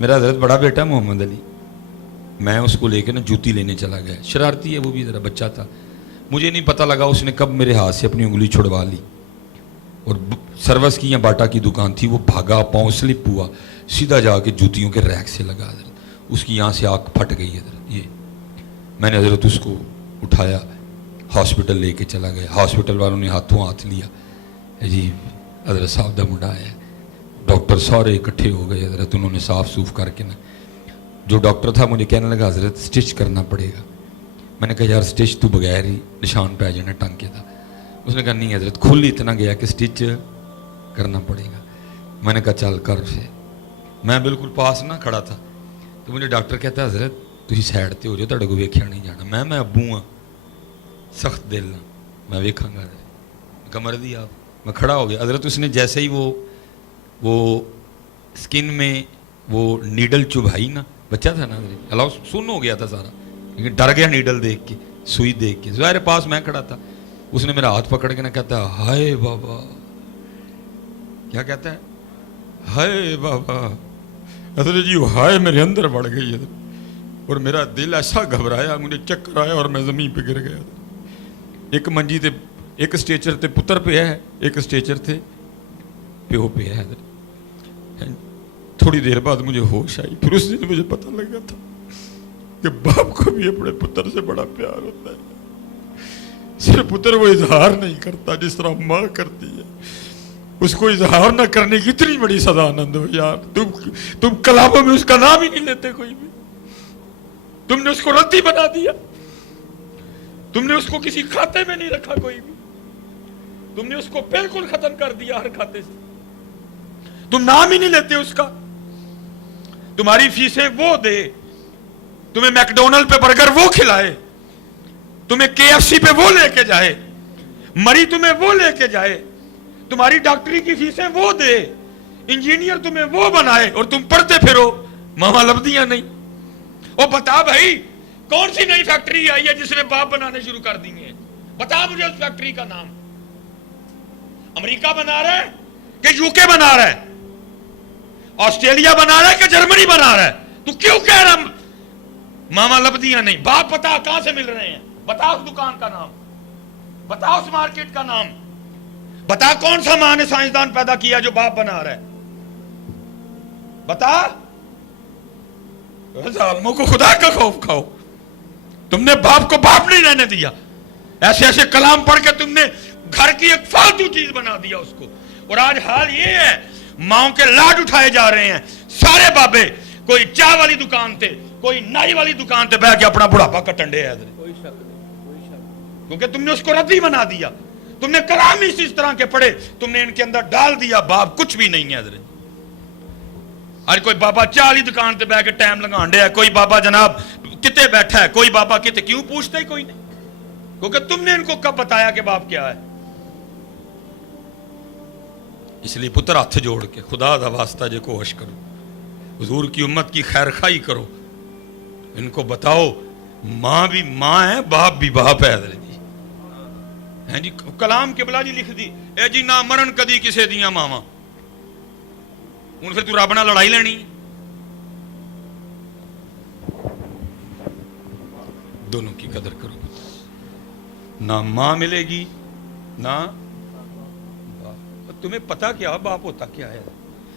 میرا حضرت بڑا بیٹا محمد علی، میں اس کو لے کے نا جوتی لینے چلا گیا، شرارتی ہے وہ بھی، ذرا بچہ تھا، مجھے نہیں پتہ لگا اس نے کب میرے ہاتھ سے اپنی انگلی چھڑوا لی، اور سروس کی یا باٹا کی دکان تھی، وہ بھاگا، پاؤں سلپ ہوا، سیدھا جا کے جوتیوں کے ریک سے لگا حضرت، اس کی یہاں سے آنکھ پھٹ گئی حضرت۔ یہ میں نے حضرت اس کو اٹھایا، ہاسپٹل لے کے چلا گیا، ہاسپٹل والوں نے ہاتھوں ہاتھ لیا، جی حضرت صاحب دا منڈا ہے، ڈاکٹر سارے اکٹھے ہو گئے حضرت، انہوں نے صاف صوف کر کے نا، جو ڈاکٹر تھا مجھے کہنے لگا حضرت سٹچ کرنا پڑے گا، میں نے کہا یار سٹچ تو بغیر ہی نشان پہ جانا ٹانکے تھا، اس نے کہا نہیں حضرت کھل اتنا گیا کہ سٹچ کرنا پڑے گا، میں نے کہا چل کر سے، میں بالکل پاس نہ کھڑا تھا، تو مجھے ڈاکٹر کہتا ہے حضرت تھی سائڈ تے ہو جاؤ، تھوڑے کو ویکھیا نہیں جانا، میں ابو ہاں سخت دل نہ، میں ویکھاں گا، کمر دی آپ، میں کھڑا ہو گیا حضرت، اس نے جیسے ہی وہ سکن میں وہ نیڈل چبھائی نا، بچہ تھا نا حضرت، اللہ سن ہو گیا تھا سارا، لیکن ڈر گیا نیڈل دیکھ کے، سوئی دیکھ کے، ظاہر پاس میں کھڑا تھا، اس نے میرا ہاتھ پکڑ کے نا کہتا ہے ہائے بابا، کیا کہتا ہے ہائے بابا، حضرت جی ہائے میرے اندر بڑھ گئی حضرت، اور میرا دل ایسا گھبرایا، مجھے چکر آیا اور میں زمین پہ گر گیا، ایک منجی تے ایک اسٹیچر تے پتر پہ ہے، ایک اسٹیچر تے پیو پہ ہے حضرت۔ تھوڑی دیر بعد مجھے ہوش آئی، پھر اس دن مجھے پتہ لگا تھا کہ باپ کو بھی اپنے پتر سے بڑا پیار ہوتا ہے، صرف پتر وہ اظہار نہیں کرتا جس طرح ماں کرتی ہے، اس کو اظہار نہ کرنے کی اتنی بڑی سزا آنند ہو یار، تم کلاموں میں اس کا نام ہی نہیں لیتے کوئی بھی، تم نے اس کو ردی بنا دیا، تم نے اس کو کسی کھاتے میں نہیں رکھا کوئی بھی، تم نے اس کو بالکل ختم کر دیا ہر کھاتے سے، تم نام ہی نہیں لیتے اس کا، تمہاری فیسیں وہ دے، تمہیں میکڈونلڈ پہ برگر وہ کھلائے، تمہیں کے ایف سی پہ وہ لے کے جائے، مری تمہیں وہ لے کے جائے، تمہاری ڈاکٹری کی فیسیں وہ دے، انجینئر تمہیں وہ بنائے، اور تم پڑھتے پھرو ماما لبدیاں نہیں۔ اور بتا بھائی کون سی نئی فیکٹری آئی ہے جس نے باپ بنانے شروع کر دی ہیں، بتا مجھے اس فیکٹری کا نام، امریکہ بنا رہا ہے کہ یو کے بنا رہا ہے، آسٹریلیا بنا رہا ہے کہ جرمنی بنا رہا ہے، تو کیوں کہہ رہا ماما لبدیاں نہیں؟ باپ بتا کہاں سے مل رہے ہیں، بتا اس دکان کا نام، بتا اس مارکیٹ کا نام، بتا کون سا ماں نے سائنسدان پیدا کیا جو باپ بنا رہا ہے، بتا۔ ظالموں کو خدا کا خوف کھاؤ، تم نے باپ کو باپ نہیں رہنے دیا، ایسے ایسے کلام پڑھ کے تم نے گھر کی ایک فالتو چیز بنا دیا اس کو، اور آج حال یہ ہے ماؤں کے لاڈ اٹھائے جا رہے ہیں، سارے بابے کوئی چائے والی دکان تے کوئی نائی والی دکان تے بیٹھ کے اپنا بڑھاپا کٹنڈے ہے، کیونکہ تم نے اس کو ردی بنا دیا، تم نے کلام ہی اس طرح کے پڑھے، تم نے ان کے اندر ڈال دیا باپ کچھ بھی نہیں ہے حضرت۔ آج کوئی بابا چائے والی دکان تے بیٹھ کے ٹائم لگانڈے ہے، کوئی بابا جناب کتے بیٹھا ہے، کوئی بابا کتے، کیوں پوچھتے ہی کوئی نہیں، کیونکہ تم نے ان کو کب بتایا کہ باپ کیا ہے۔ اس لیے پتر ہاتھ جوڑ کے خدا دا واسطہ جے کوشش کرو، حضور کی امت کی خیر خواہی کرو، ان کو بتاؤ ماں بھی ماں ہے، باپ بھی باپ ہے حضرت جی، ہیں جی کلام کے بلا جی لکھ دی اے جی نہ مرن کدی کسے دیاں ماواں، ہن پھر تو رب نال لڑائی لینی، دونوں کی قدر کرو، نہ ماں ملے گی نہ باپ، تمہیں پتا کیا باپ ہوتا کیا ہے؟